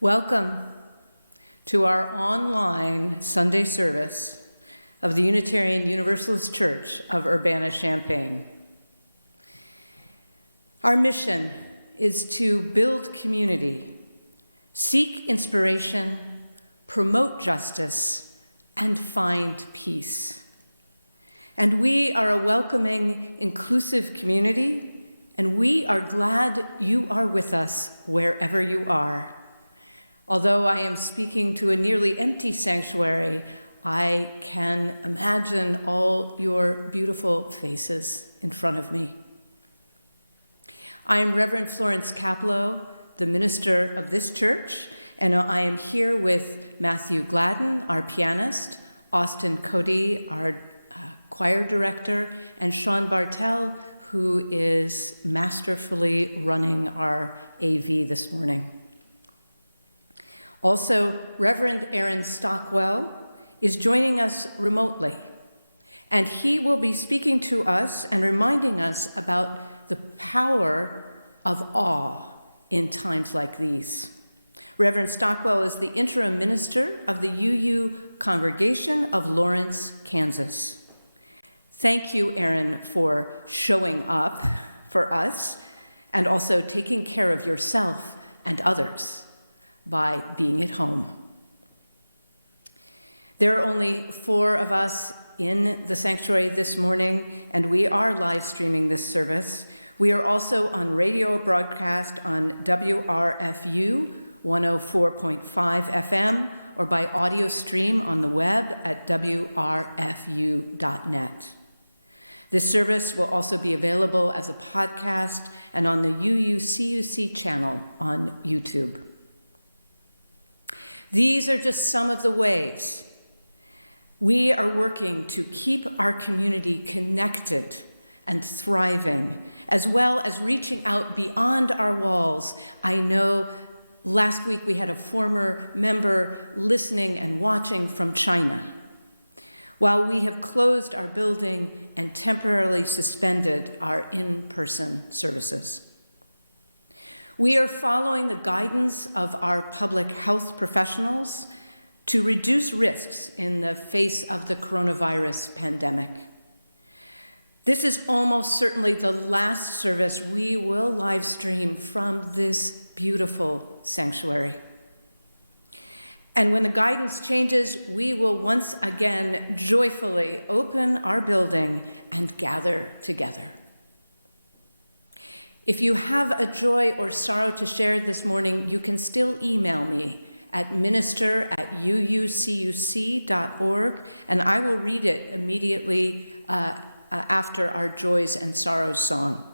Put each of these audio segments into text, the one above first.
Welcome to our online Sunday service of the Unitarian Universalist Church of Urbana-Champaign. Our mission is to build community, seek inspiration, promote justice, and find peace. And we are a welcoming, inclusive community, and we are glad you are with us wherever you are. Although I am speaking to a nearly empty sanctuary, I can imagine all your beautiful faces in front of me. I am Reverend Florence Caplow, the minister of this church, and I am here with Matthew Gladden, our pianist, Austin Cody, our choir director, and Sean Bartell, who is masterfully running our AV this morning. Also, Reverend Aaron Stockwell is joining us remotely, and he will be speaking to us and reminding us about the power of awe in times like these. Reverend Stockwell is the interim minister of the UU Congregation of Lawrence, Kansas. Thank you, Aaron, for showing up for us and also taking care of yourself and others by being at home. There are only 4 of us in the sanctuary this morning, and we are live streaming this service. We are also on radio broadcast on WRFU 104.5 FM or by audio stream on the web at wrfu.net. This service will also be available as a podcast and on the UUCUC channel on YouTube. These are just some of the ways we are working to keep our community connected and thriving, as well as reaching out beyond our walls. I know last week we had a former member listening and watching from China. While we have closed our building and temporarily suspended our in-person services. We are following the guidance of our public health professionals to reduce risks in the face of the coronavirus pandemic. This is almost certainly the last service we will live stream from this beautiful sanctuary. And when the guidance changes, we will once again joyfully open our building and gather together. If you have a joy or sorrow to share this morning, you can still email me at minister@uucuc.org, and I will read it immediately after our Joys and Sorrows song.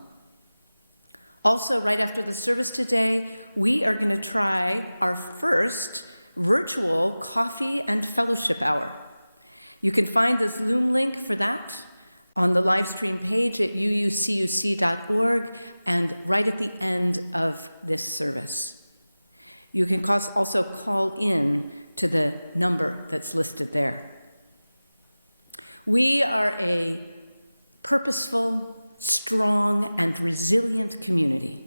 Also, right after the service today, we are going to try our first virtual coffee and fellowship hour. You can find the Zoom link for that on the live stream page at uucuc.org and right at the end of this service. You can also call in to the number that's listed there. We are a purposeful, strong, and resilient community,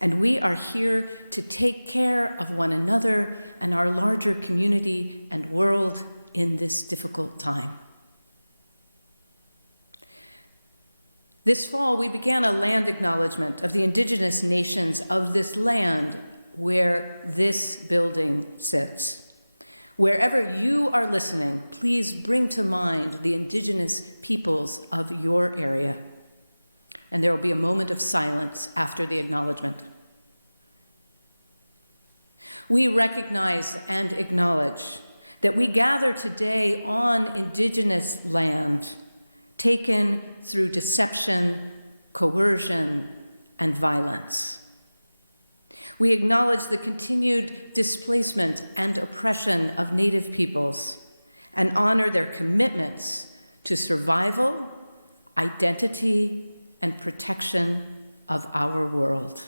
and we are here to take care of one another and our larger community and world in this difficult time. This fall, we began a land acknowledgement of the indigenous nations of this land where this building sits. Wherever you are listening, please bring to mind the indigenous peoples of your area. And there will be a moment of silence after the acknowledgement. We recognize and acknowledge that we gather today on indigenous land, taken through deception, coercion, and violence. We acknowledge the continued displacement and oppression of Native peoples and honor their commitments to survival, identity, and protection of our world.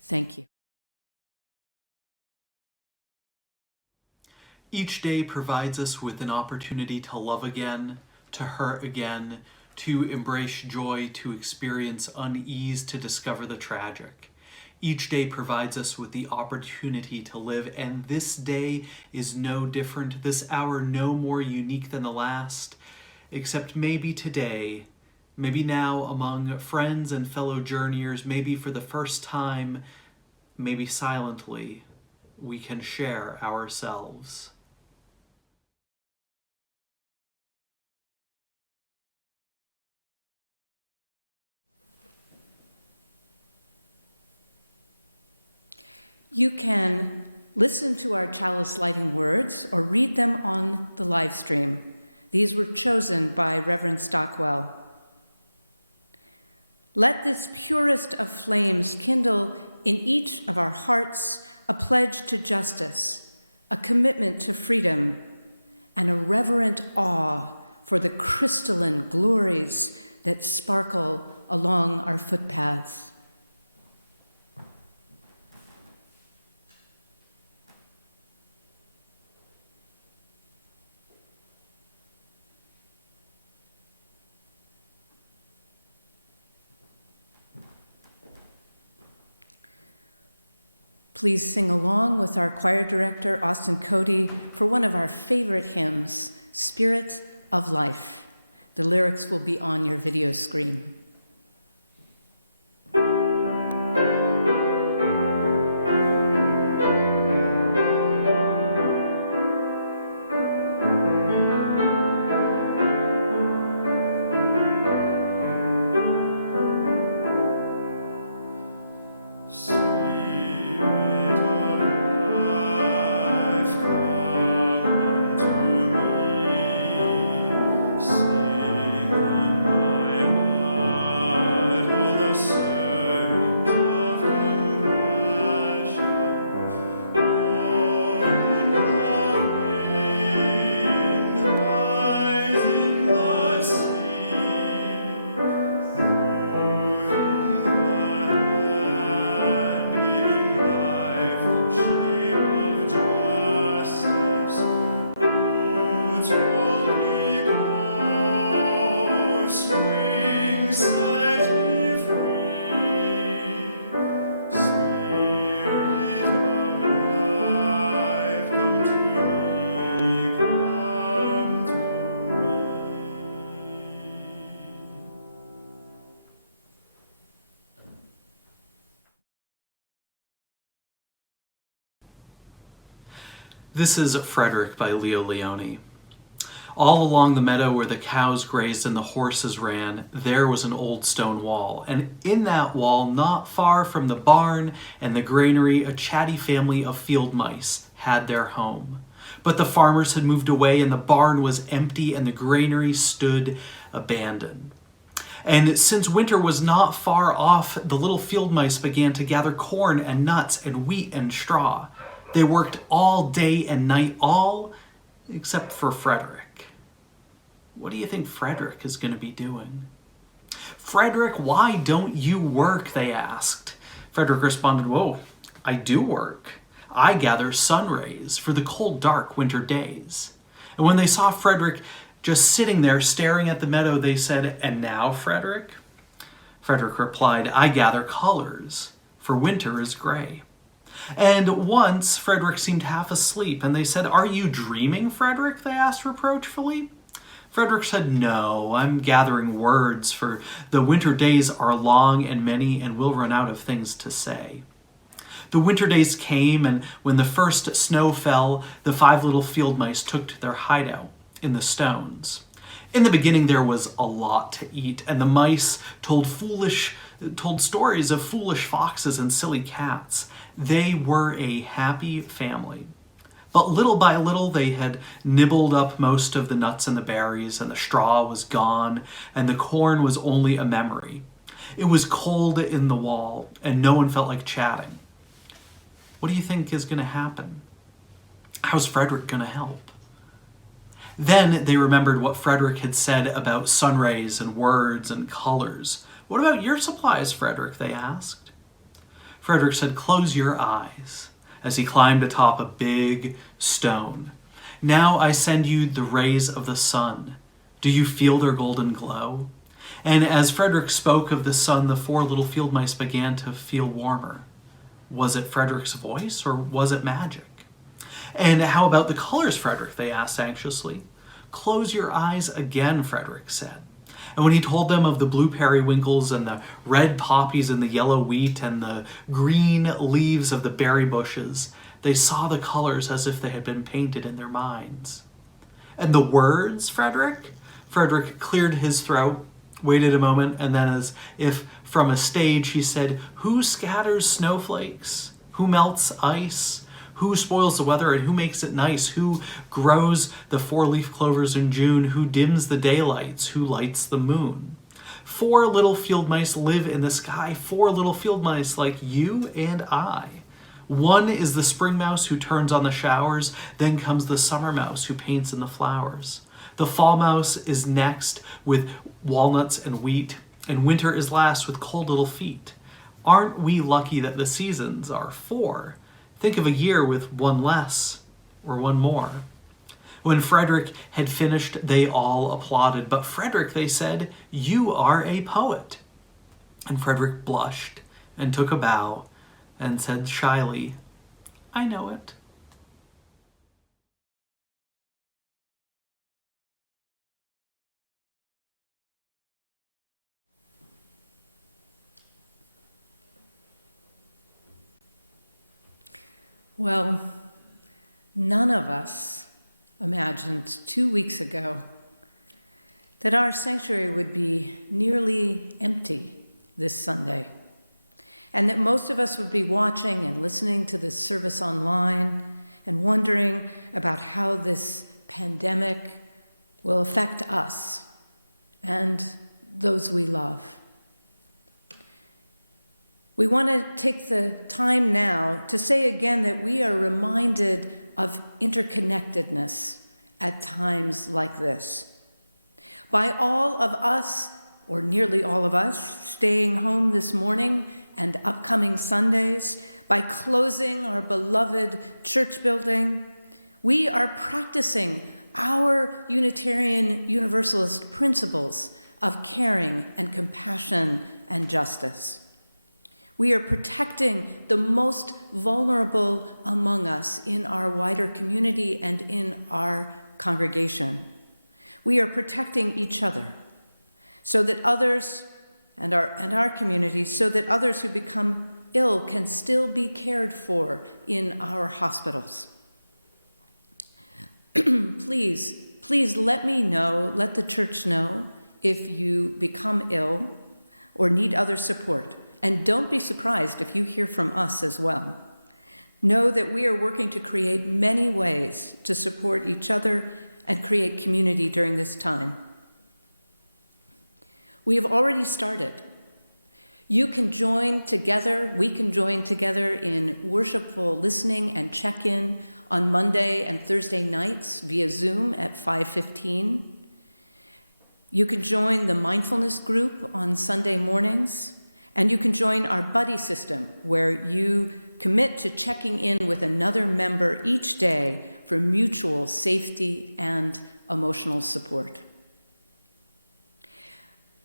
Thank you. Each day provides us with an opportunity to love again, to hurt again, to embrace joy, to experience unease, to discover the tragic. Each day provides us with the opportunity to live, and this day is no different, this hour no more unique than the last, except maybe today, maybe now among friends and fellow journeyers, maybe for the first time, maybe silently, we can share ourselves. You can listen to our chalice lighting words or read them on the live stream. These were chosen by Reverend Stockwell. Let this purest of flames kindle in each of our hearts a pledge to justice, a commitment to freedom, and a reverent awe for the crystalline glories that sparkle along our footpaths. Please sing along with our choir director, Austin Cody, for one of our favorite hymns, Spirit of Life. The lyrics will be on your video screen. This is Frederick by Leo Leone. All along the meadow where the cows grazed and the horses ran, there was an old stone wall. And in that wall, not far from the barn and the granary, a chatty family of field mice had their home. But the farmers had moved away and the barn was empty and the granary stood abandoned. And since winter was not far off, the little field mice began to gather corn and nuts and wheat and straw. They worked all day and night, all except for Frederick. What do you think Frederick is going to be doing? Frederick, why don't you work? They asked. Frederick responded, whoa, I do work. I gather sun rays for the cold, dark winter days. And when they saw Frederick just sitting there staring at the meadow, they said, and now, Frederick? Frederick replied, I gather colors, for winter is gray. And once Frederick seemed half asleep, and they said, are you dreaming, Frederick? They asked reproachfully. Frederick said, no, I'm gathering words, for the winter days are long and many, and we'll run out of things to say. The winter days came, and when the first snow fell, the 5 little field mice took to their hideout in the stones. In the beginning, there was a lot to eat, and the mice told stories of foolish foxes and silly cats. They were a happy family. But little by little, they had nibbled up most of the nuts and the berries, and the straw was gone, and the corn was only a memory. It was cold in the wall, and no one felt like chatting. What do you think is going to happen? How's Frederick going to help? Then they remembered what Frederick had said about sun rays and words and colors. What about your supplies, Frederick? They asked. Frederick said, close your eyes, as he climbed atop a big stone. Now I send you the rays of the sun. Do you feel their golden glow? And as Frederick spoke of the sun, the four little field mice began to feel warmer. Was it Frederick's voice, or was it magic? And how about the colors, Frederick? They asked anxiously. Close your eyes again, Frederick said. And when he told them of the blue periwinkles and the red poppies and the yellow wheat and the green leaves of the berry bushes, they saw the colors as if they had been painted in their minds. And the words, Frederick? Frederick cleared his throat, waited a moment, and then as if from a stage he said, who scatters snowflakes? Who melts ice? Who spoils the weather and who makes it nice? Who grows the four-leaf clovers in June? Who dims the daylights? Who lights the moon? 4 little field mice live in the sky. 4 little field mice like you and I. One is the spring mouse who turns on the showers. Then comes the summer mouse who paints in the flowers. The fall mouse is next with walnuts and wheat. And winter is last with cold little feet. Aren't we lucky that the seasons are 4? Think of a year with 1 less or 1 more. When Frederick had finished, they all applauded. But Frederick, they said, you are a poet. And Frederick blushed and took a bow and said shyly, I know it. Well, none of us imagined 2 weeks ago that our sanctuary would be nearly empty this Sunday, and that most of us would be watching and listening to this service online and wondering about how this pandemic will affect us and those we love. We want to take the time now to say again that we are reminded of interconnectedness at times like this. By all of us, or nearly all of us, staying home this morning and upcoming Sundays, by closing our beloved church building, we are practicing our Unitarian Universalist principles of caring and compassion and justice. We are protecting the most vulnerable among us in our wider community and in our congregation. We are protecting each other so that others and our community, so that others who become ill can still be cared for in our hospitals. Please let me know, let the church know if you become ill or need other support. And don't be surprised if you hear from us as well. Know that we are working to create many ways to support each other and create community during this time. We have already started. You can join together, we can join together in worshipful listening and check-in on Monday and Thursday nights via Zoom at 5:15. You can join the mindfulness group on Sunday mornings. And you can join our buddy system, where you commit to checking in with another member each day for mutual safety and emotional support.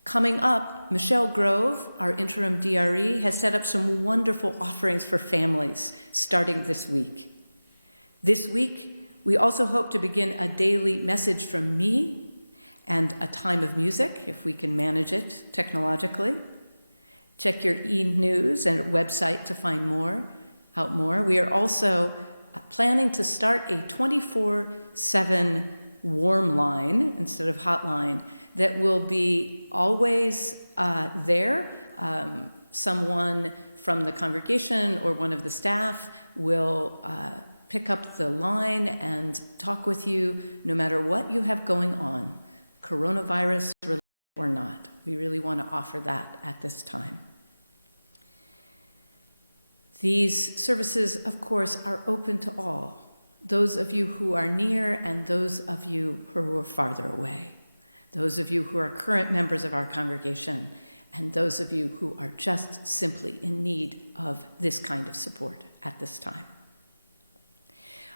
Coming up, Michelle Grove, our interim DRE, has set up some wonderful offerings for families starting this week. This week, we also hope to begin a daily message from me and a time of music, if we can manage it technologically. Check your e-news and website to find out more. We are also planning to start a 24/7 warm line instead of hotline that will be always there. Someone from the congregation or one of the staff will pick up the line and talk with you no matter what you have going on, coronavirus related or not. We really want to offer that at this time. These services, of course, are open to all, those of you who are near and those of you who are farther away, those of you who are current members of our congregation, and those of you who are just simply in need of this kind of support at this time.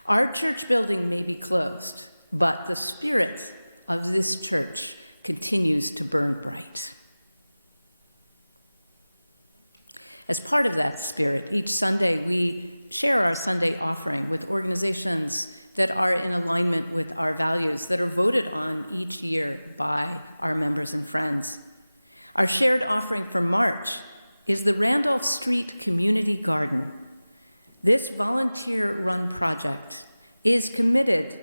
Our church building may be closed, but the spirit of this church continues to burn bright. As part of that spirit, each Sunday we share our Sunday offering with organizations that are in alignment with our values, that are voted on each year by our members and friends. Our shared offering for March is the Randolph Street Community Garden. This volunteer-run project is committed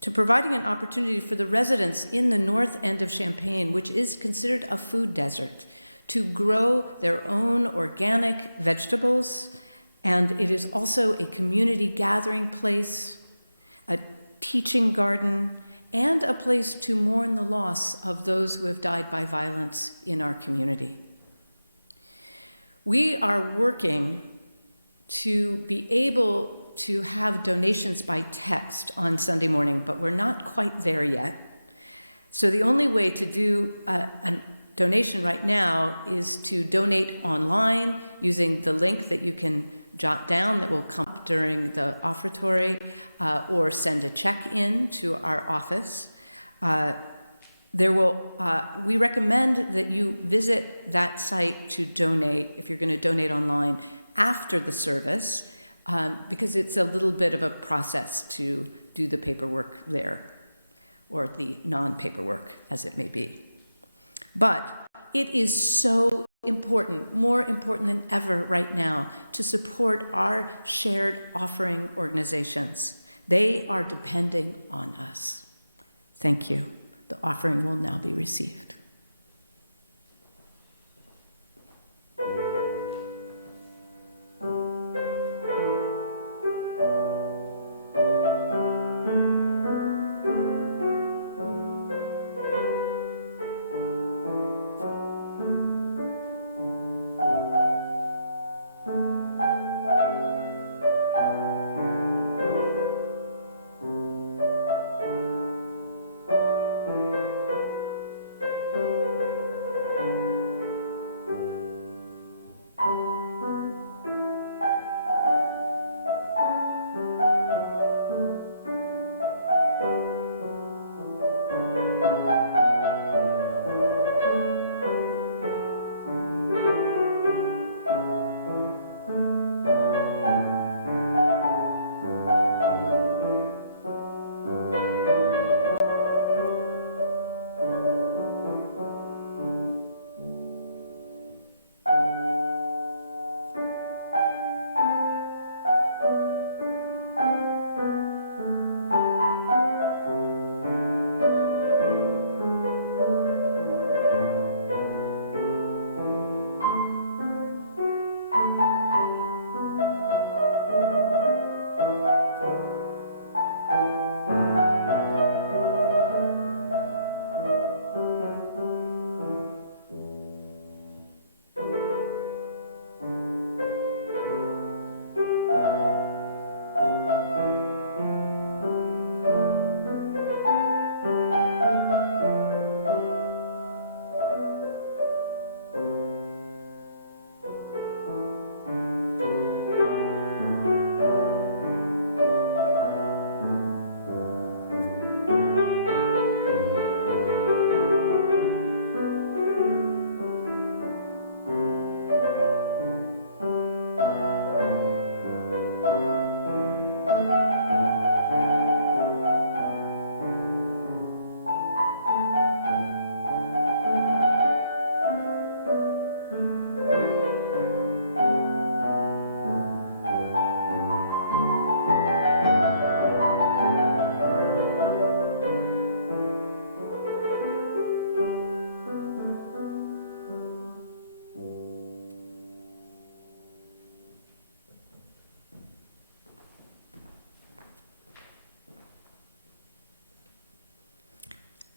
to providing an opportunity for the residents in the north end of Champaign, which is considered a food desert, to grow their own organic vegetables. And it is also a community gathering place, a teaching garden, and a place to mourn the loss of those who have died by violence in our community. We are working to be able to have donations by text on Sunday morning, but we're not quite there yet. So the only way to do a donation right now is to donate online using the link that you can jot down that will come up during the offertory, or send a check in to our office. We recommend that you visit that site to donate, if you're going to donate online, after the service, because it's a little bit of a process to do the paperwork there, or the non-paperwork, as it may be. But it is so important, more important than ever right now, to support our shared offering organizations. They are depending on us. Thank you. The offering will now be received.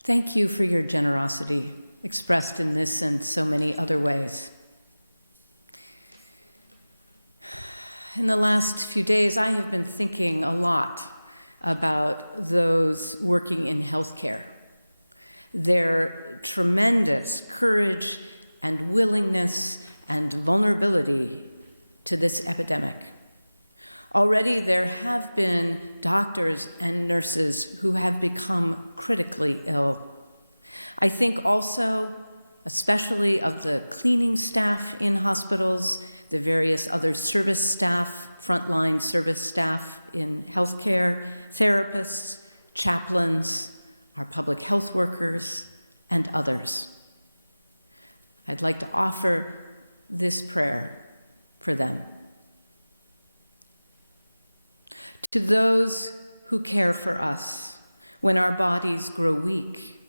Thank you for your generosity, expressed in this and so many other ways. In the last few days, I have been thinking a lot about those working in healthcare, their tremendous courage and willingness and vulnerability to this epidemic. Already there have been doctors and nurses who have become critically ill. I think also especially of the cleaning staff in hospitals, the various other service staff, frontline service staff in healthcare, therapists, chaplains, our public health workers, and others. I'd like to offer this prayer for them. To those who care for us when our bodies grow weak,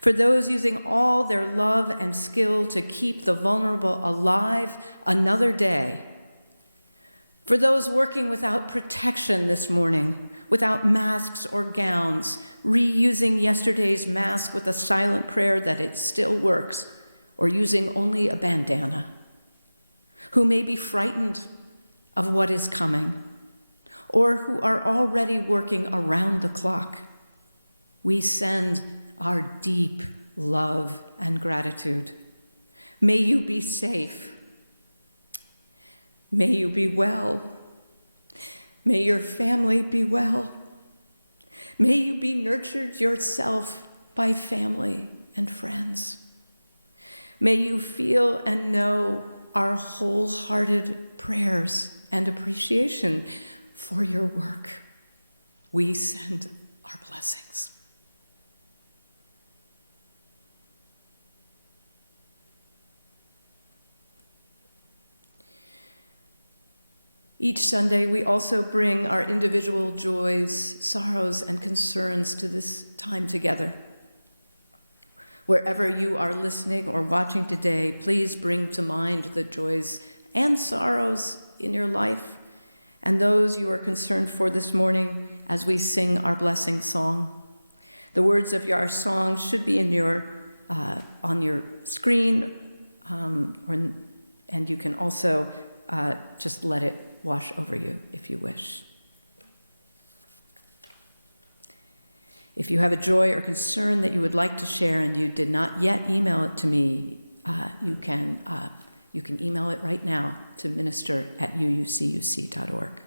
for those using all their love and skill to keep the vulnerable alive another day, for those working without protection this morning, without masks or gowns, reusing yesterday's mask with a silent prayer that it still works, or using only a bandana, who may be frightened of what is coming, or who are already working around the clock. We send our deep love and gratitude. May you be safe. May you be well. May your family be well. May you be nurtured yourself by family and friends. May you feel and know our wholehearted prayers and appreciation for your work. We send our blessings. Each Sunday, we also bring our individual joys, sorrows, and concerns to this time together. Wherever you are listening or watching today, please bring to mind the joys and sorrows in your life and those you are concerned for this morning as we sing our blessing song. The words of our song should be in on your screen, and you can also just let it wash over you if you wish. If you have a joy or concern that you would like to share and you did not yet email it to me, you can email it right now to minister@uucuc.org.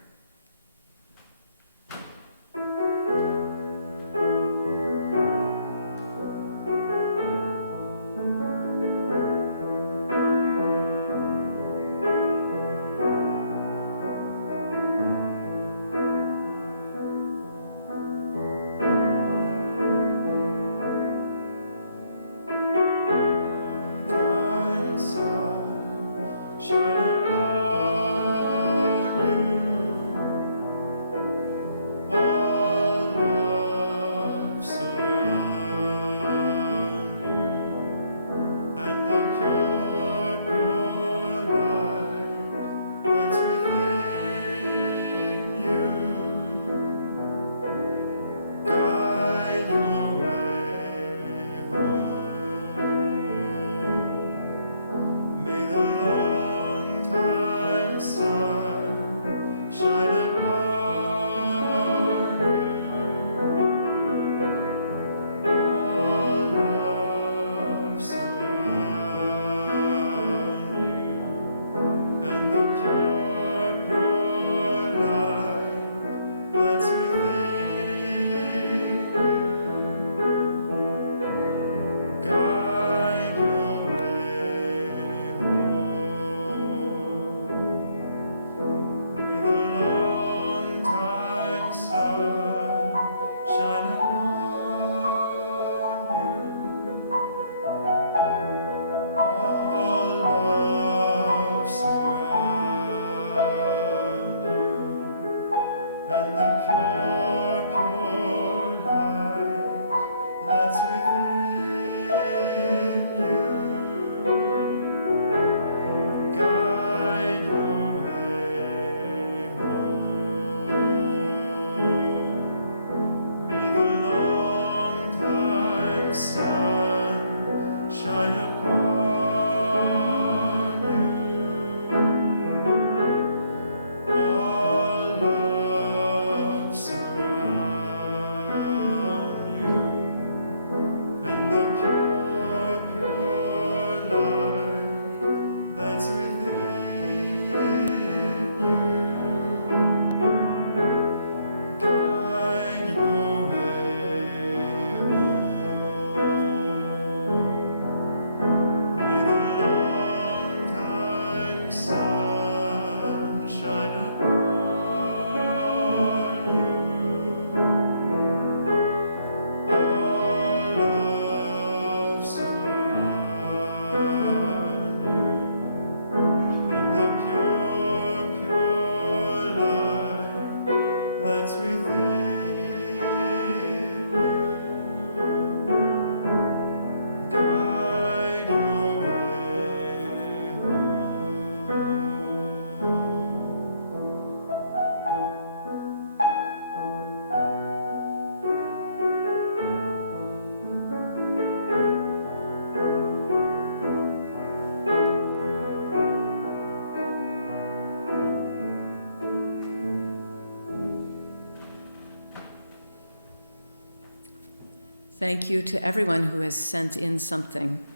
Thank you to everyone who has sent in something.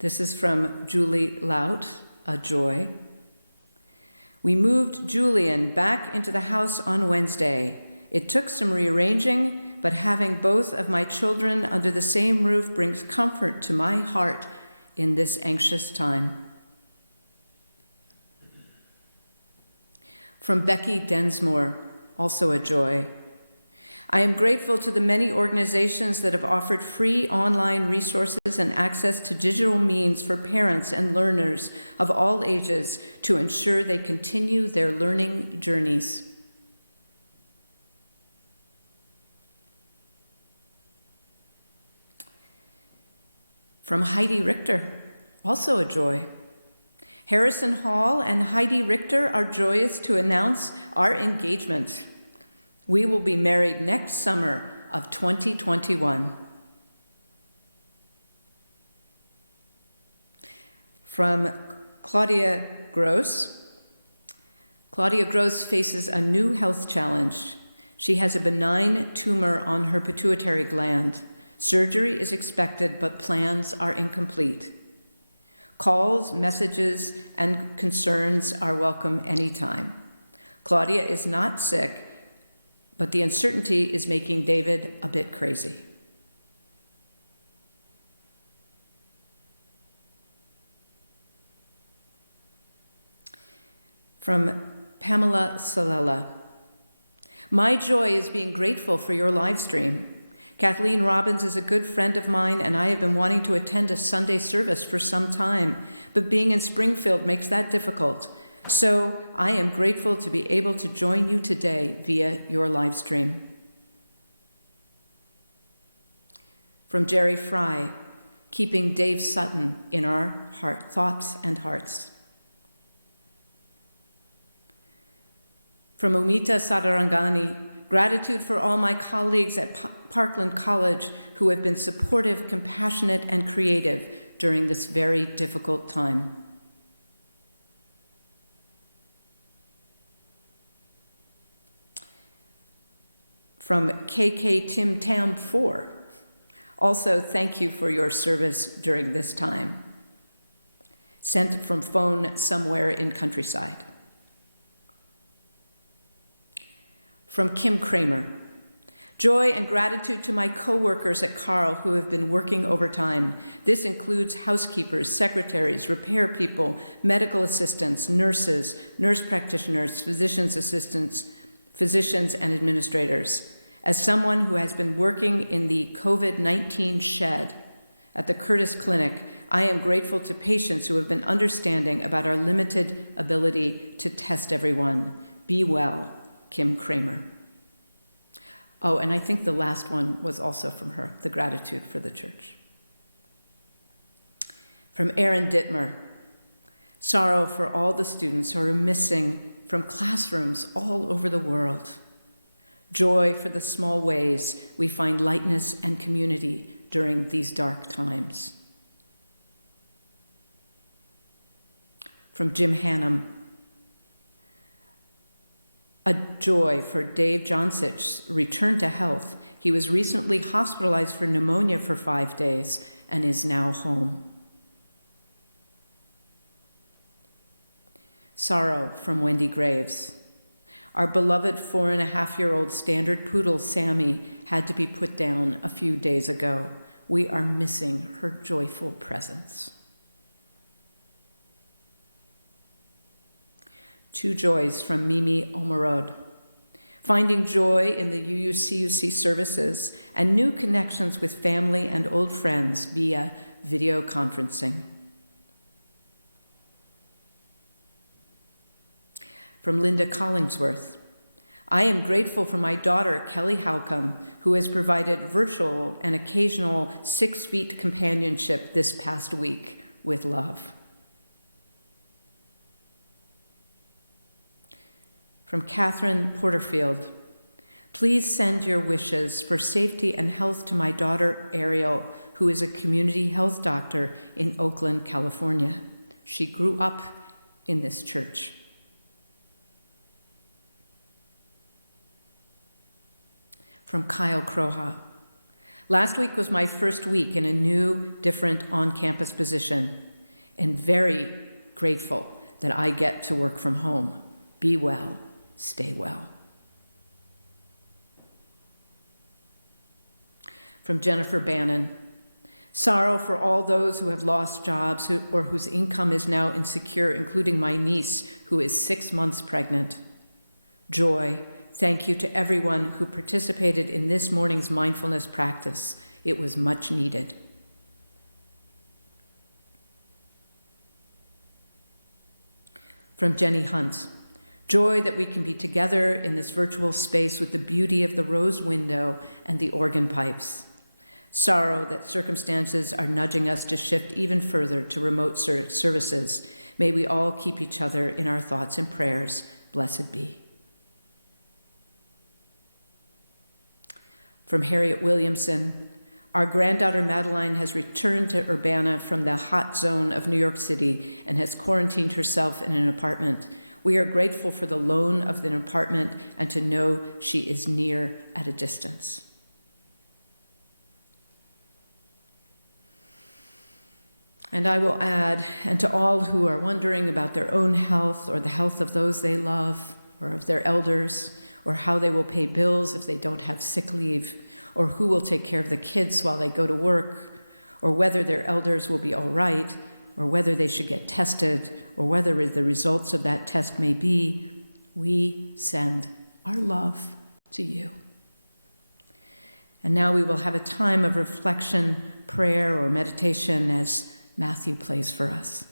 This is from Julie Lout, a joy. We moved Julian back into the house on Wednesday. It took some rearranging, but having both of my children under the same roof brings comfort to my heart in this anxious time. From Becky Densmore, also a joy. I am grateful to the many organizations that have offered free online resources and access to digital means for parents and learners of all ages to ensure they continue their learning journeys. From Heidi Richter, also a joy. Harrison Hall and Heidi Richter are joyous to announce our engagement. We will be married next summer of 2021. From Claudia Gross. Claudia Gross faces a new health challenge. She has a benign tumor on her pituitary gland. Surgery is expected, but plans are incomplete. Calls, messages, and concerns are welcome anytime. Claudia is not sick, but the uncertainty is making David a bit crazy. From Pamela Salela. My joy is being grateful for your live stream. Kathleen Robbins is a good friend of mine, and I have been wanting to attend a Sunday service for some time, but being in Springfield makes that difficult. So I am grateful to be able to join you today via your live stream. From Jerry Fry, keeping Dave Sutton in our thoughts and hearts. From Umita Sadarangani, gratitude for all my colleagues at Parkland College who have been supportive, compassionate, and creative during this very difficult time. From KK Tim Tam 4, also thank you for your service during this time. Sent from phone somewhere in countryside. From Kim Kramer, joy and gratitude to my co-workers at Carl who have been working overtime. This includes housekeepers, secretaries, repair people, medical assistants, nurses, nurse practitioners, physician's assistants, physicians, and administrators. As someone who has been working in the COVID-19 shed at the Curtis Clinic, I am grateful to patients who have been understanding about our limited ability to test everyone. Be well, Kim Kramer. Oh, and I think the last one was also from her, the gratitude for the church. From Aaron Dittmer, sorrow for all the students who are missing from classrooms all over the world. Joy for the small ways we find lightness and community during these dark times. From Jim Hannum, a joy for Dave Johnson's return to health. He was recently hospitalized for pneumonia for 5 days and is now home. Sorrow from Wendy Graves. Our beloved 4.5-year-old standard poodle, Sammy, had to be put down a few days ago. We are missing her joyful presence. Two joys from Mimi Omarod. Finding joy in the UUCUC services and new connections with family and old friends via video conferencing. From Linda Collingsworth. I am grateful for my daughter, Kelly Halcomb, who has provided virtual and occasional 6 feet companionship this past week with love. From Catherine Porterfield, please send your wishes for safety and health to my daughter, Ariel, who is a community health doctor in Oakland, California. She grew up in this church. From Kyle Croha, Last week was my first week in a new, different on-campus position, and very grateful that I get to work from home. Be well, stay well. From Jennifer Bannon. Sorrow for all those who have lost jobs or whose income is now insecure, including my niece, who is 6 months pregnant. Joy, thank you to everyone who participated in this morning's mindfulness practice. It was much needed. From Jenny Hunt. Joy that we can be together in this virtual space with the beauty of the rose window and the organ pipes. Sorrow that circumstances are nudging us to shift even further to remote services. May we all keep each other in our thoughts and prayers. Blessed be. From Harriet Williamson. Our granddaughter Madeline has returned to Urbana from the hot zone of New York City and has quarantined herself in an apartment. We are grateful for the loan of an apartment and to know she is near at a distance. And I will add, and to all who are wondering about their own health or the health of those they love or of their elders, or how they will pay bills if they don't have sick leave, or who will take care of the kids while they go to work, or whether their elders will be all right, or whether they should get tested, or whether the results of that test may be, we send our love to you. And now we will have a time of reflection, prayer, or meditation as Matthew plays for us.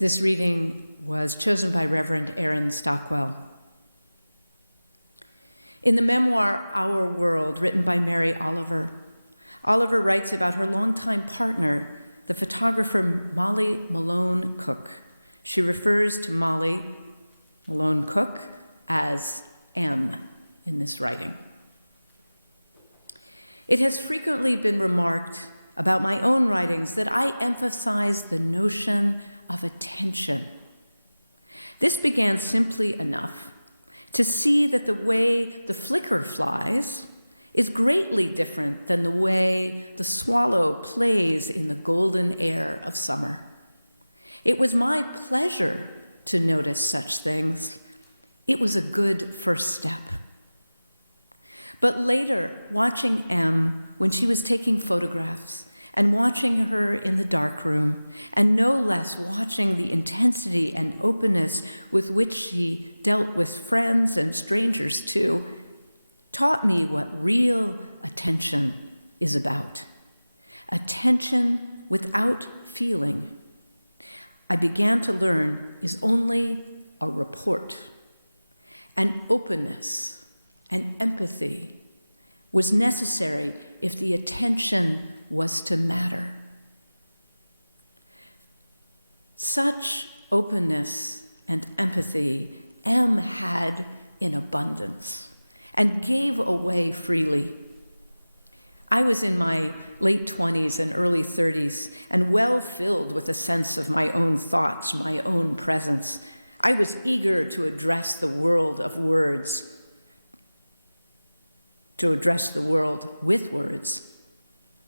This reading was chosen by Reverend Aaron Stockwell. In the memoir, Our World, written by Mary Oliver, Oliver writes about her longtime partner, the photographer Molly Malone Cook. She refers to Molly Malone Cook as M in this writing. It has frequently been remarked about my own writings that I emphasize the notion of attention. This began simply enough to see that the way the flicker flies is greatly different than the way the swallow plays in the golden air of summer. It was my pleasure to notice such things. It was a good first step. But later, watching M when she was taking photographs, and watching her in the darkroom, and no less watching the intensity and openness with which she dealt with friends and strangers too, taught me what real attention is about. Attention without feeling, I began to learn, is only a report. And openness and empathy was necessary if the attention was to matter. Such openness and empathy M had in abundance and gave away freely. I was in my late 20s and early 30s and well filled with a sense of my own thoughts, my own presence. I was eager to address the world of words, to address the world with words.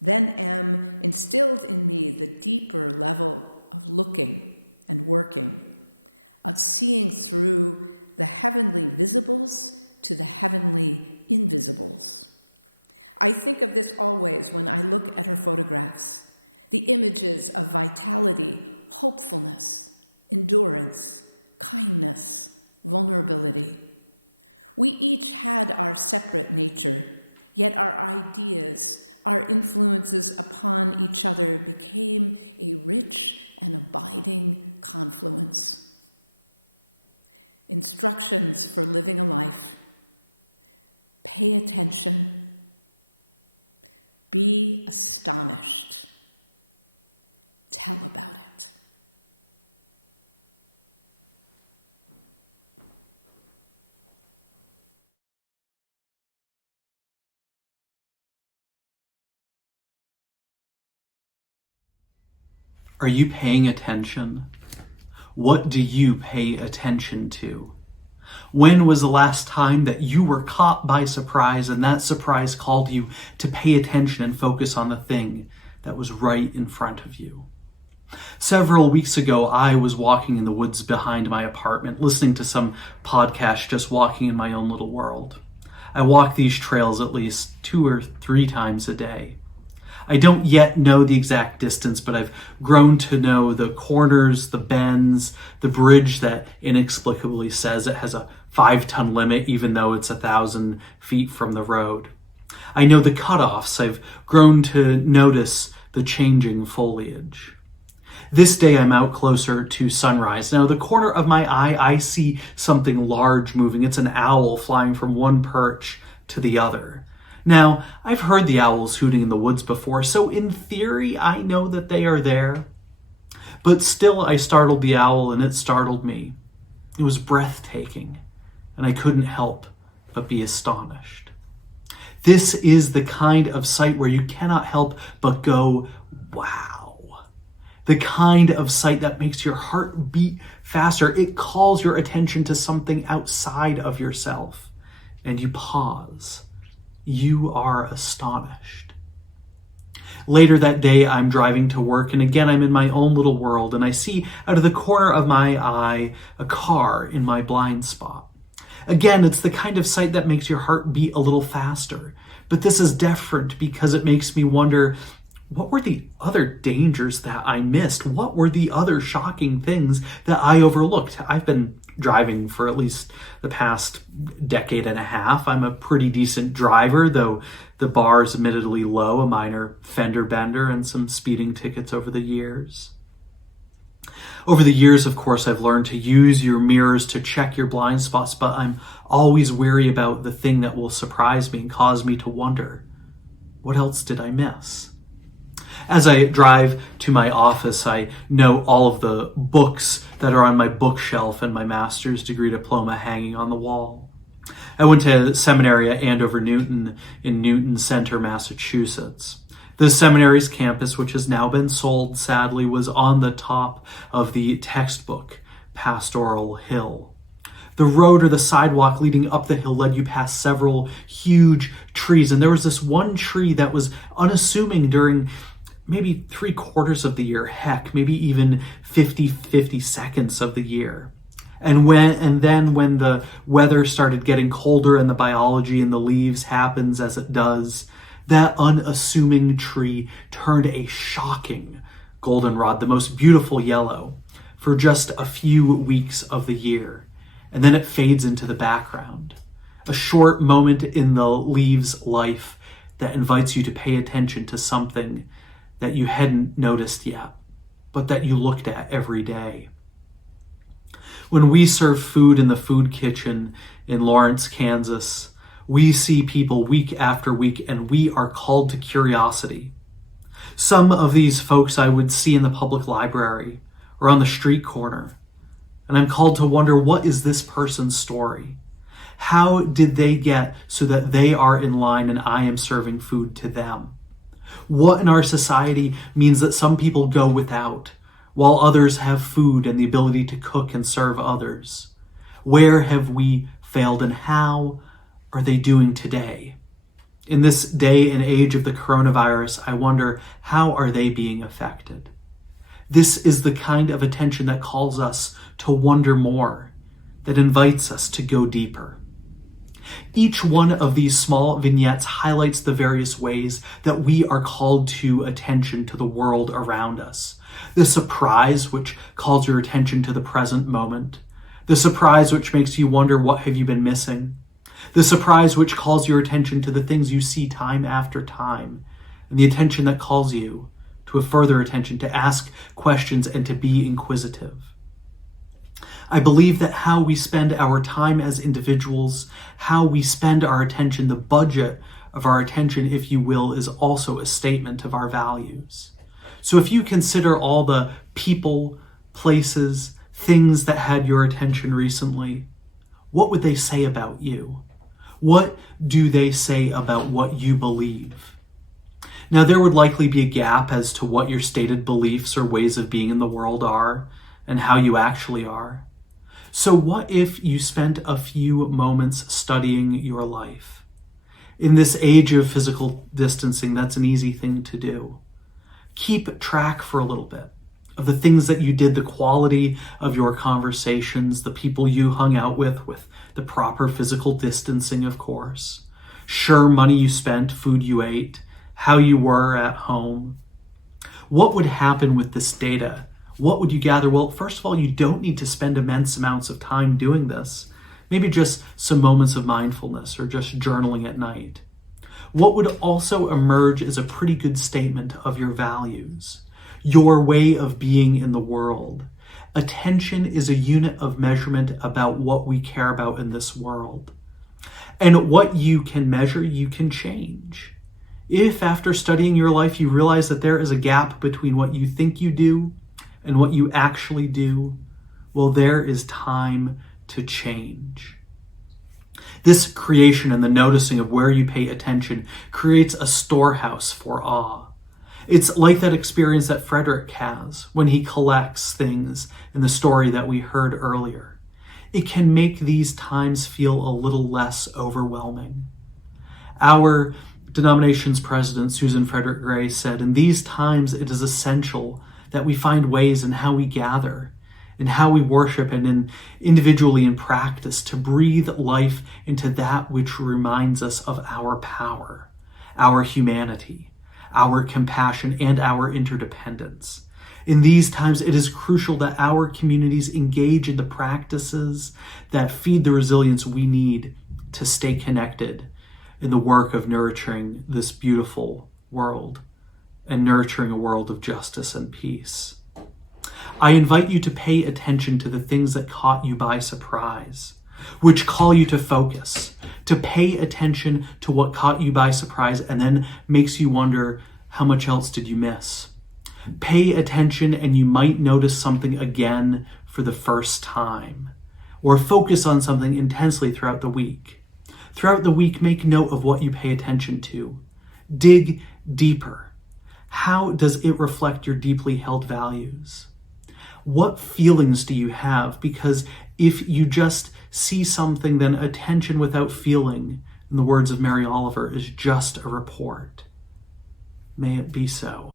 Then M instilled in me the deeper level of looking and working, of seeing through the heavenly visibles to the heavenly invisibles. I think of this always when I look at her photographs, the images of vitality, hopefulness, endurance, kindness, vulnerability. We each had our separate nature, yet our ideas, our influences upon each other became a rich and abiding confluence. Instructions for living a life. Pay attention. Be astonished. Tell about it. Are you paying attention? What do you pay attention to? When was the last time that you were caught by surprise and that surprise called you to pay attention and focus on the thing that was right in front of you? Several weeks ago, I was walking in the woods behind my apartment, listening to some podcast, just walking in my own little world. I walk these trails at least 2 or 3 times a day. I don't yet know the exact distance, but I've grown to know the corners, the bends, the bridge that inexplicably says it has a 5-ton limit, even though it's 1,000 feet from the road. I know the cutoffs. I've grown to notice the changing foliage. This day I'm out closer to sunrise. Now, the corner of my eye, I see something large moving. It's an owl flying from one perch to the other. Now, I've heard the owls hooting in the woods before, so in theory, I know that they are there. But still, I startled the owl, and it startled me. It was breathtaking, and I couldn't help but be astonished. This is the kind of sight where you cannot help but go, wow. The kind of sight that makes your heart beat faster. It calls your attention to something outside of yourself, and you pause. You are astonished. Later that day, I'm driving to work, and again, I'm in my own little world, and I see out of the corner of my eye a car in my blind spot. Again, it's the kind of sight that makes your heart beat a little faster, but this is different because it makes me wonder, what were the other dangers that I missed? What were the other shocking things that I overlooked? I've been driving for at least the past decade and a half. I'm a pretty decent driver, though the bar is admittedly low, a minor fender bender, and some speeding tickets over the years. Over the years, of course, I've learned to use your mirrors to check your blind spots, but I'm always wary about the thing that will surprise me and cause me to wonder, what else did I miss? As I drive to my office, I note all of the books that are on my bookshelf and my master's degree diploma hanging on the wall. I went to seminary at Andover Newton in Newton Center, Massachusetts. The seminary's campus, which has now been sold, sadly, was on the top of the textbook Pastoral Hill. The road or the sidewalk leading up the hill led you past several huge trees, and there was this one tree that was unassuming during maybe 3/4 of the year, heck, maybe even 50 seconds of the year. And then when the weather started getting colder and the biology in the leaves happens as it does, that unassuming tree turned a shocking goldenrod, the most beautiful yellow, for just a few weeks of the year. And then it fades into the background. A short moment in the leaves' life that invites you to pay attention to something that you hadn't noticed yet, but that you looked at every day. When we serve food in the food kitchen in Lawrence, Kansas, we see people week after week, and we are called to curiosity. Some of these folks I would see in the public library or on the street corner, and I'm called to wonder, what is this person's story? How did they get so that they are in line and I am serving food to them? What in our society means that some people go without, while others have food and the ability to cook and serve others? Where have we failed, and how are they doing today? In this day and age of the coronavirus, I wonder, how are they being affected? This is the kind of attention that calls us to wonder more, that invites us to go deeper. Each one of these small vignettes highlights the various ways that we are called to attention to the world around us. The surprise, which calls your attention to the present moment. The surprise, which makes you wonder, what have you been missing? The surprise, which calls your attention to the things you see time after time. And the attention that calls you to a further attention, to ask questions and to be inquisitive. I believe that how we spend our time as individuals, how we spend our attention, the budget of our attention, if you will, is also a statement of our values. So if you consider all the people, places, things that had your attention recently, what would they say about you? What do they say about what you believe? Now, there would likely be a gap as to what your stated beliefs or ways of being in the world are and how you actually are. So what if you spent a few moments studying your life? In this age of physical distancing, that's an easy thing to do. Keep track for a little bit of the things that you did, the quality of your conversations, the people you hung out with the proper physical distancing, of course. Sure, money you spent, food you ate, how you were at home. What would happen with this data? What would you gather? Well, first of all, you don't need to spend immense amounts of time doing this. Maybe just some moments of mindfulness or just journaling at night. What would also emerge is a pretty good statement of your values, your way of being in the world. Attention is a unit of measurement about what we care about in this world. And what you can measure, you can change. If after studying your life you realize that there is a gap between what you think you do and what you actually do, well, there is time to change. This creation and the noticing of where you pay attention creates a storehouse for awe. It's like that experience that Frederick has when he collects things in the story that we heard earlier. It can make these times feel a little less overwhelming. Our denomination's president, Susan Frederick Gray, said, "In these times it is essential that we find ways in how we gather, in how we worship, and in individually in practice to breathe life into that which reminds us of our power, our humanity, our compassion, and our interdependence. In these times, it is crucial that our communities engage in the practices that feed the resilience we need to stay connected in the work of nurturing this beautiful world and nurturing a world of justice and peace." I invite you to pay attention to the things that caught you by surprise, which call you to focus, to pay attention to what caught you by surprise and then makes you wonder, how much else did you miss? Pay attention and you might notice something again for the first time, or focus on something intensely throughout the week. Throughout the week, make note of what you pay attention to. Dig deeper. How does it reflect your deeply held values? What feelings do you have? Because if you just see something, then attention without feeling, in the words of Mary Oliver, is just a report. May it be so.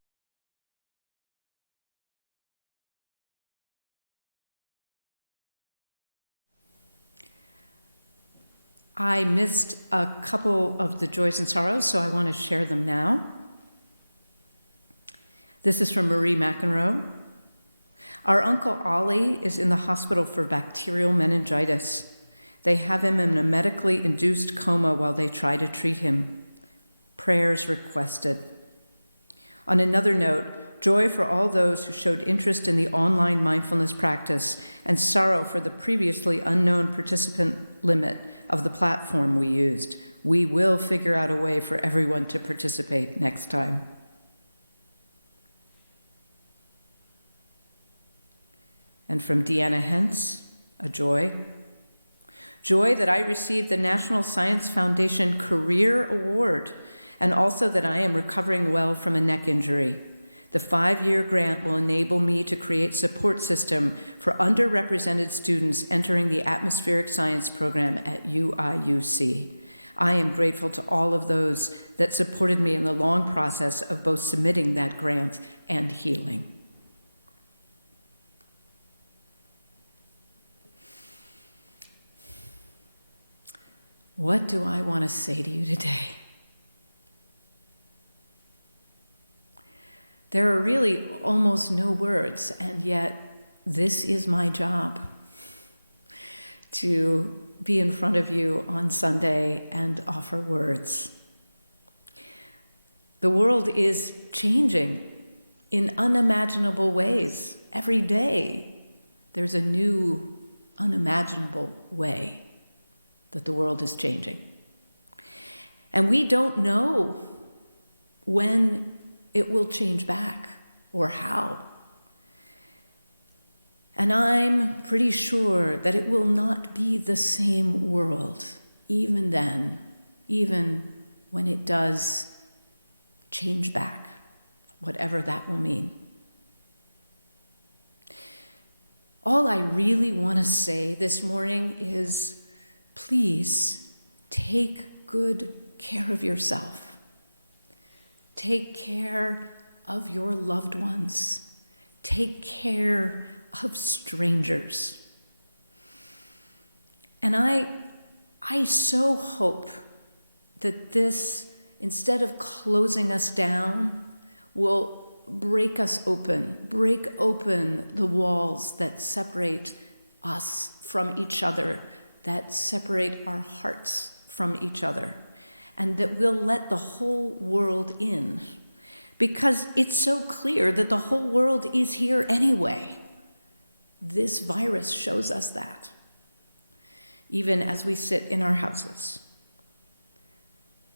I missed a couple of the joys and sorrows, so I want to share them now. This is from Marie McEnroe. Our Uncle Ollie is in the hospital for bacterial meningitis. They have him in a medically induced coma while they try to treat him. Prayers requested. On another note, joy for all those who showed interest in the online mindfulness practice and sorrow for the previously unknown participant limit of the platform we used. We will figure out a way for everyone to participate next time. And from Deanna Hentz, a joy. Joy that I received the National Science Foundation Career Award, and also that I am recovering well from a neck injury. The 5-year grant will enable me to create support system for underrepresented students entering the atmospheric science program at UIUC. I am grateful to all of those that supported me in the long process of both submitting that grant and healing. What do I want to say to you today? There are really almost no words, and yet this is my job, to be in front of you on Sunday and offer words. The world is changing in unimaginable ways. Every day, there's a new, unimaginable way that the world is changing. And we don't know when it will change back or how. And I'm pretty sure that it will not be the same world, even then, even when it does change back, whatever that will mean. All I really want to say this morning is, please take good care of yourself. Take care of your loved ones. Take care of strangers. And I so hope that this, instead of closing us down, will break open the walls that separate us from each other, that separate our hearts from each other, and that we'll let the whole world in. Because it's so clear that the whole world is here anyway. This virus shows us that, even as we sit in our houses.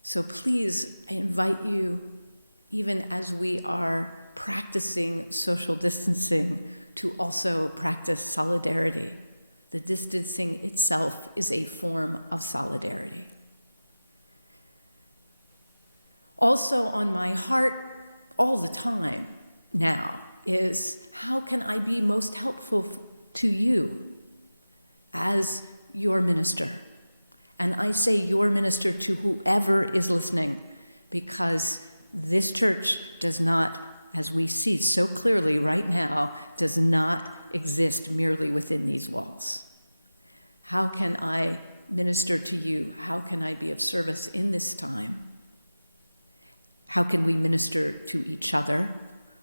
So please, I invite you, even as we are practicing social distancing, to also practice solidarity. The distancing itself is a form of solidarity. Also on my heart all the time now is, how can I be most helpful to you as your minister? And I say your minister to whoever is listening, because this church does not, as we see so clearly right now, does not exist merely within these walls. How can I minister to you? How can I be of service in this time? How can we minister to each other?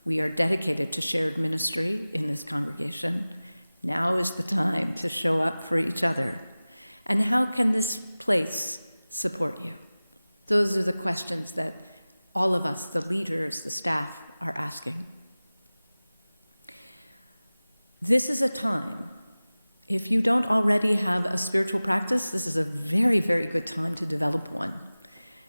We are dedicated to shared ministry in this congregation. Now is the time to show up for each other. And how can this place support you? Those are the questions that all of us, the leaders, the staff, are asking. This is a time, if you don't already have a spiritual practice, this is a very, very good time to develop one.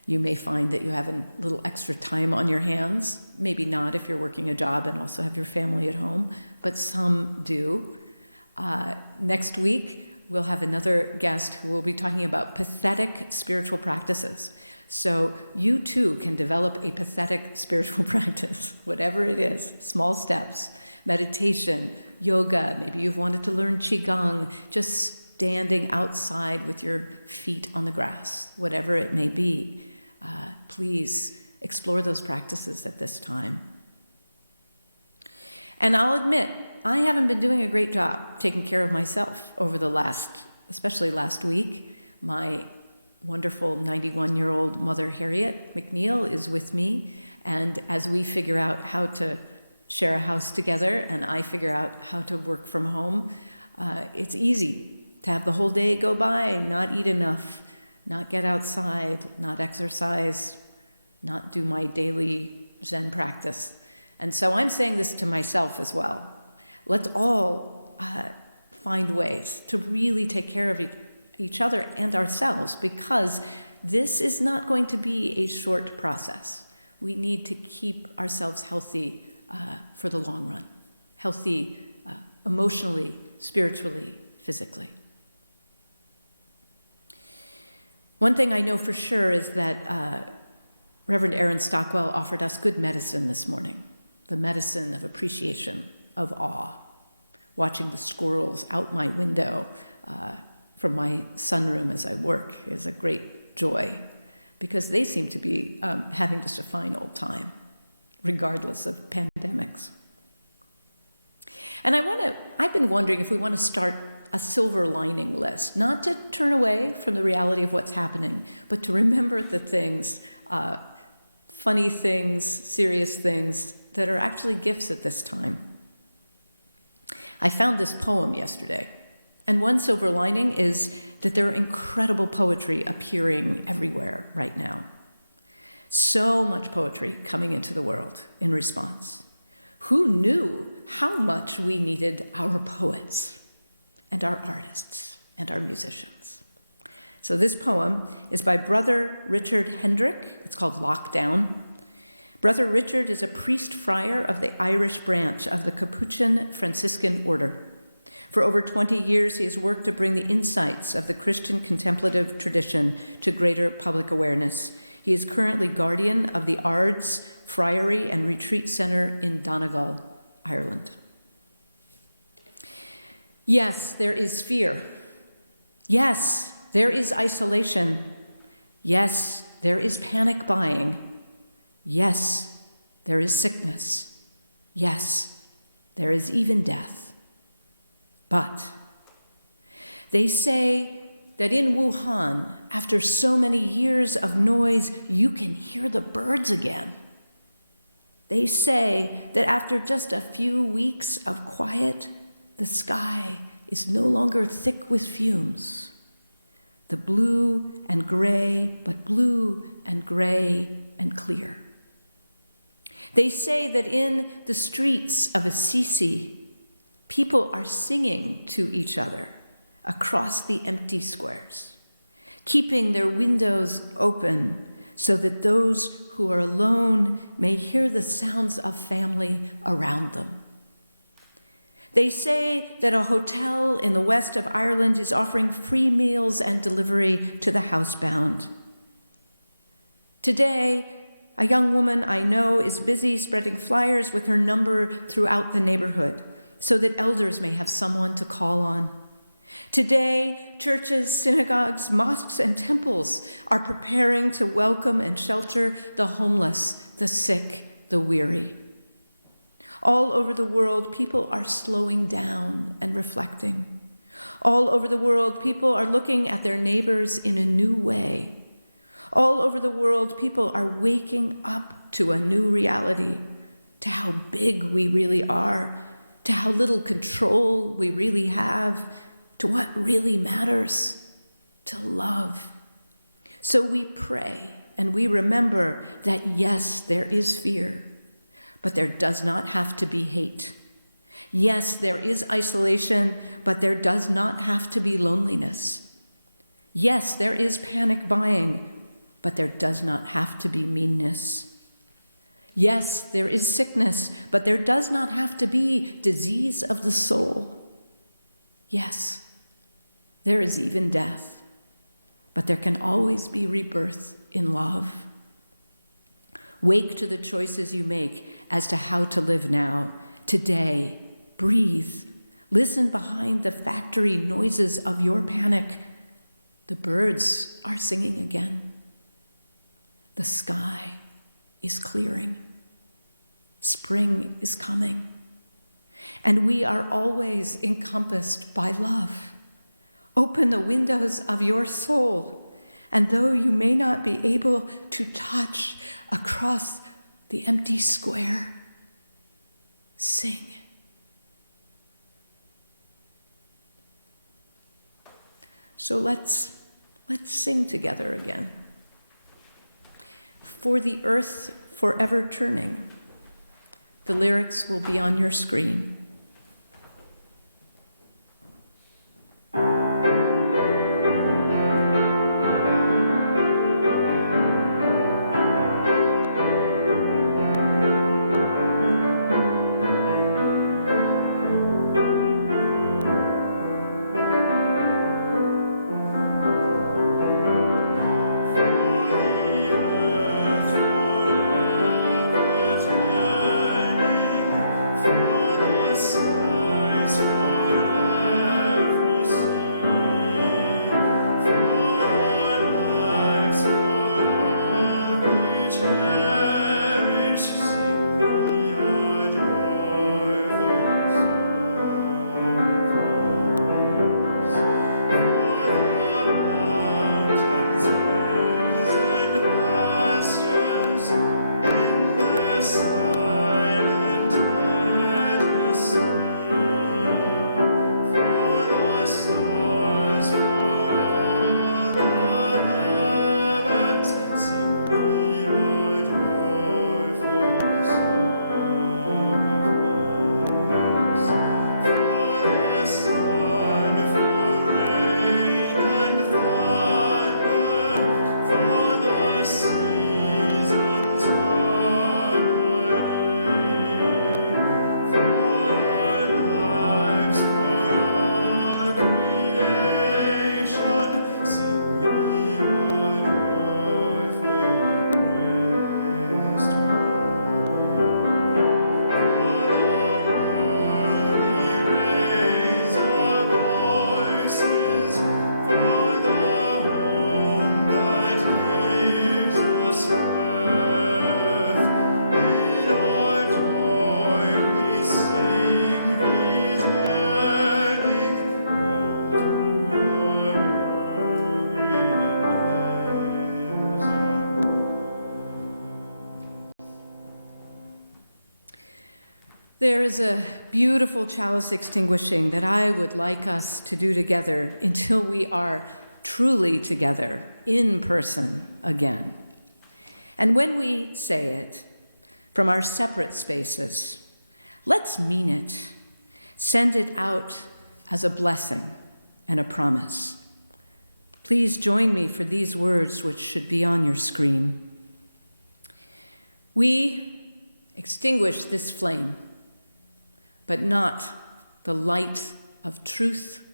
You may find that you have a little extra time on your hands, maybe not if you're working a job and also have your family at home, but some do. Next week, we'll have another guest who will be talking about pathetic spiritual practices. So you too can develop a pathetic spiritual practice, whatever it is, small steps, meditation, yoga, maybe you've wanted to learn Qigong, just standing outside with your feet on the grass, whatever it may be. Please explore those practices at this time. And I'll admit, I haven't been doing a great job taking care of myself over especially last week. My wonderful 91-year-old mother, Harriet McNeil, is with me. And as we figure out how to share a house together and I figure out how to work from home, it's easy to have the whole day go by, not eat enough, not get outside, not exercise, not do my daily Zen practice. And so I'm saying this to myself as well. Let's all find ways to really take care of each other and ourselves, because this is not going to be a short process. We need to keep ourselves healthy for the long run, healthy emotionally, spiritually, physically. One thing I know for sure is that Reverend Aaron Stockwell offered us good medicine this morning, the medicine of appreciation, of awe. Watching the squirrels out my window from my sunroom as I work is a great joy, because they seem to be having just a fine old time, regardless of pandemics. And I've been wondering if we want to start a silver lining list, not to turn away from the reality of what's happening, but to remember the things, funny things, serious things, that are actually gifts at this time. I found this poem yesterday, and one silver lining is that there are incredible poetry appearing everywhere right now. So much poetry coming into the world in response. Who knew how much we needed our poets and our artists and our musicians? So this poem is by Brother Richard Hendrick. It's called Lockdown. Brother Richard is a priest friar of the Irish branch of the Capuchin Franciscan order. For over 20 years, he has worked to bring the insights of the Christian contemplative tradition to greater public awareness. He is currently guardian of the Ards Friary and Retreat Center in Donegal, Ireland. Yes, there is fear. Yes, there is isolation. Yes, there is panic buying. Yes, there is sickness. Yes, there is even death. But they say that in Wuhan, after so many years of noise, you can hear the birds again. They say that after just a few weeks of quiet, the sky is no longer thick with fumes. The blue and gray, but blue and gray and clear. They say that in the streets of Assisi, people are singing to each other across the empty squares, keeping their windows open so that those who are alone may hear the sounds of family around them. They say that a hotel in the west of Ireland is offering free meals and delivery to the housebound. Today, a young woman I know is busy spreading flyers with her number throughout the neighborhood so that elders may have someone to call on. Today, churches, synagogues, mosques, and temples are preparing to welcome and shelter the homeless, the sick, the weary. All over the world, people are slowing down and reflecting. All over the world, people are looking at their neighbors in a new way. All over the world, people are waking up to a new reality, to how big we really are, to how little control we really have, to what really matters, to love. So we pray and we remember that yes, there is fear, but there does not have to be hate. Yes, there is isolation, but there does not have to be loneliness. Yes, there is panic buying, but there does not have to be meanness. Yes, there is sickness, but there does not have to be disease of the soul. Yes, there is even death, but there can always be rebirth in love. Wake to the choices you make as to how to live now, today. Breathe. Listen behind the factory noises of your panic. The birds are singing again. The sky is clearing. Spring is coming. And we are always encompassed by love. Open the windows of your soul, and though you may not be able to touch across the empty square, sing. So let's sing together again. For the earth forever turning. The lyrics will be on your screen. There is a beautiful chalice extinguishing that I would like us to do together until we are truly together in person again. And when we say it from our separate spaces, let's mean it. Send it out as a blessing and a promise. Please join me for these words, which should be on your screen. We extinguish this flame, but not the light of truth,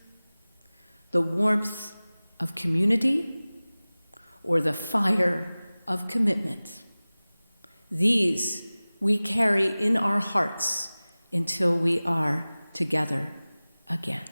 the warmth of community, or the fire of commitment. These we carry in our hearts until we are together again.